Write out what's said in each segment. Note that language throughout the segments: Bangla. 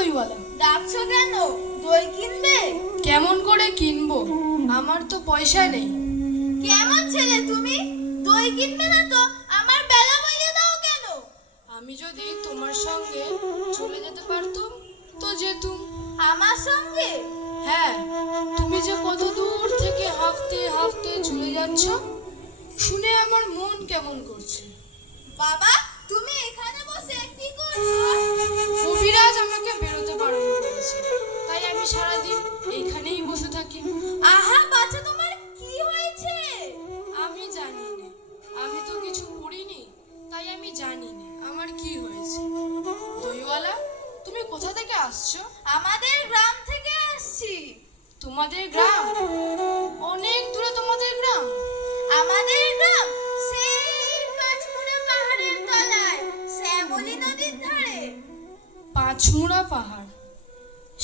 দইওয়ালা। ডাকছো কেন? দই কিনবে? কেমন করে কিনবো? আমার তো পয়সা নেই। কেমন ছেলে তুমি? দই কিনবে না তো আমার বেলা বইয়ে দাও কেন? আমি যদি তোমার সঙ্গে চলে যেতে পারতুম তো যেতুম। আমার সঙ্গে? হ্যাঁ, তুমি যে কত দূর থেকে হাঁকতে হাঁকতে চলে যাচ্ছ, শুনে আমার মন কেমন করছে। বাবা, তুমি এখানে বসে কি করছো? কবিরাজ আমাকে বেরোতে বারণ করেছে, তাই আমি সারাদিন এইখানেই বসে থাকি। আহা বাচ্চা, তোমার কি হয়েছে? আমি জানি না, আমি তো কিছু করিনি, তাই আমি জানি না আমার কি হয়েছে। দইওয়ালা, তুমি কোথা থেকে আসছো? আমাদের গ্রাম থেকে আসছি। তোমাদের গ্রাম? অনেক দূরে তোমাদের গ্রাম? আমাদের গ্রাম সেই পাঁচমুড়া পাহাড়ের তলায়, শ্যামলী নদীর ধারে। পাঁচমুড়া পাহাড়,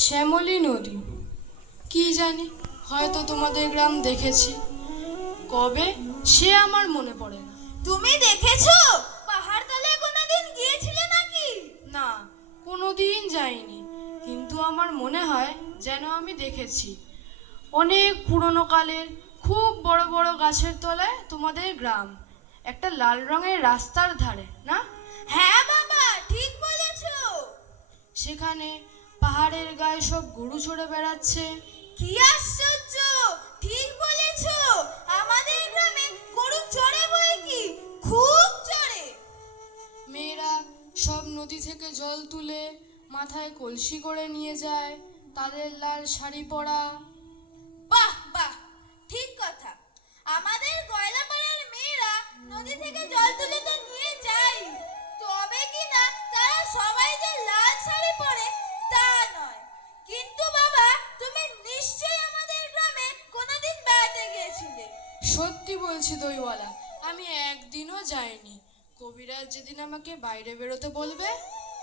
শ্যামলী নদী, কি জানি, হয়তো তোমাদের গ্রাম দেখেছি, কবে সে আমার মনে পড়ে না। তুমি দেখেছো? পাহাড় তলায় কোনোদিন গিয়েছিলে নাকি? না, কোনোদিন যাইনি, কিন্তু আমার মনে হয় যেন আমি দেখেছি। অনেক পুরনো কালের খুব বড় বড় গাছের তলায় তোমাদের গ্রাম, একটা লাল রঙের রাস্তার ধারে, না? হ্যাঁ বাবা, ঠিক বলেছো। সেখানে পাহাড়ের গায়ে সব গরু চড়ে বেড়াচ্ছে। কি আশ্চর্য! ঠিক বলেছো, আমাদের গ্রামে গরু চড়ে বই কি, খুব চড়ে। মেয়েরা সব নদী থেকে জল তুলে মাথায় কলসি করে নিয়ে যায়, তাদের লাল শাড়ি পরা। বাহ বাহ, ঠিক কথা। আমাদের গয়লাপাড়ার মেয়েরা নদী থেকে জল তুলে তো নিয়ে যায়, তবে কি না তারা সবাই যে লাল শাড়ি পরে তা নয়। কিন্তু বাবা, তুমি নিশ্চয়ই আমাদের গ্রামে কোনোদিন বেড়াতে গিয়েছিলে। সত্যি বলছি দইওয়ালা, আমি একদিনও যাইনি। কবিরাজ যেদিন আমাকে বাইরে বেরোতে বলবে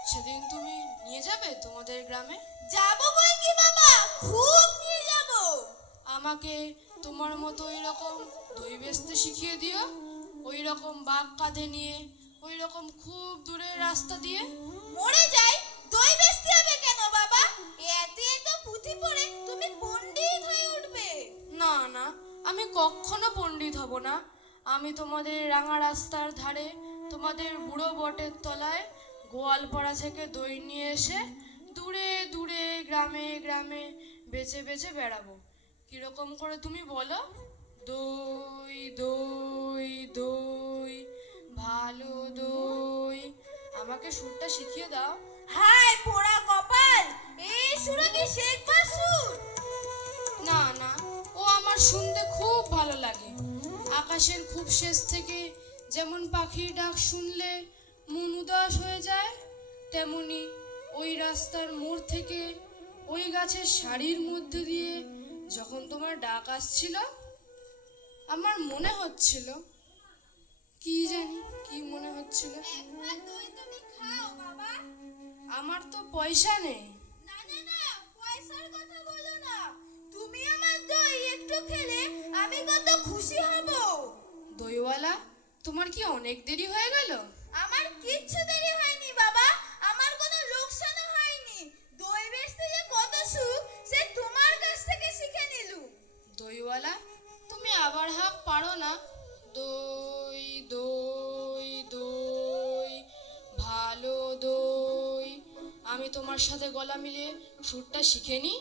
সেদিন তুমি নিয়ে যাবে তোমাদের গ্রামে? যাবো বই কি বাবা, খুব নিয়ে যাবো। আমাকে তোমার মতো ওই রকম দই বেচতে শিখিয়ে দিও, ওই রকম বাঘ কাঁধে নিয়ে, ওই রকম খুব দূরের রাস্তা দিয়ে। মরে যাই, দই বেচতে হবে কেন বাবা? এতে তো পুঁথি পড়ে তুমি পণ্ডিত হয়ে উঠবে। না না, আমি কখনো পণ্ডিত হব না। আমি তোমাদের রাঙা রাস্তার ধারে, তোমাদের বুড়ো বটের তলায় গোয়ালপাড়া থেকে দই নিয়ে এসে দূরে দূরে গ্রামে গ্রামে বেচে বেচে বেড়াবো। কিরকম করে তুমি বলো? দই দই দই, ভালো দই। আমাকে সুরটা শিখিয়ে দাও। হায় পোড়া কপাল, এই সুরে কি শেখবার সুর? না না, ও আমার শুনতে খুব ভালো লাগে। আকাশের খুব শেষ থেকে যেমন পাখির ডাক শুনলে মন উদাস হয়ে যায়, তেমনি ওই রাস্তার মোড় থেকে ওই গাছের সারির মধ্যে দিয়ে যখন তোমার ডাক আসছিল, আমার মনে হচ্ছিল, কি জানি কি মনে হচ্ছিল। একবার দই তুমি খাও বাবা। আমার তো পয়সা নেই। না না না, পয়সার কথা বলো না। তুমি আমার দই একটু খেলে আমি কত খুশি হব। দইওয়ালা, তোমার কি অনেক দেরি হয়ে গেল? আমার কিচ্ছু দেরি হয়নি বাবা, আমার কোনো লোকসানও হয়নি। দই বেচতে যে কত সুখ সে তোমার কাছ থেকে শিখে নিলুম। দইওয়ালা, তুমি আবার হাঁক পারো না? দই দই দই, ভালো দই। আমি তোমার সাথে গলা মিলিয়ে সুরটা শিখে নি।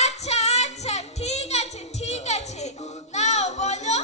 আচ্ছা আচ্ছা, ঠিক আছে ঠিক আছে, নাও বলো।